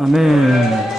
아멘.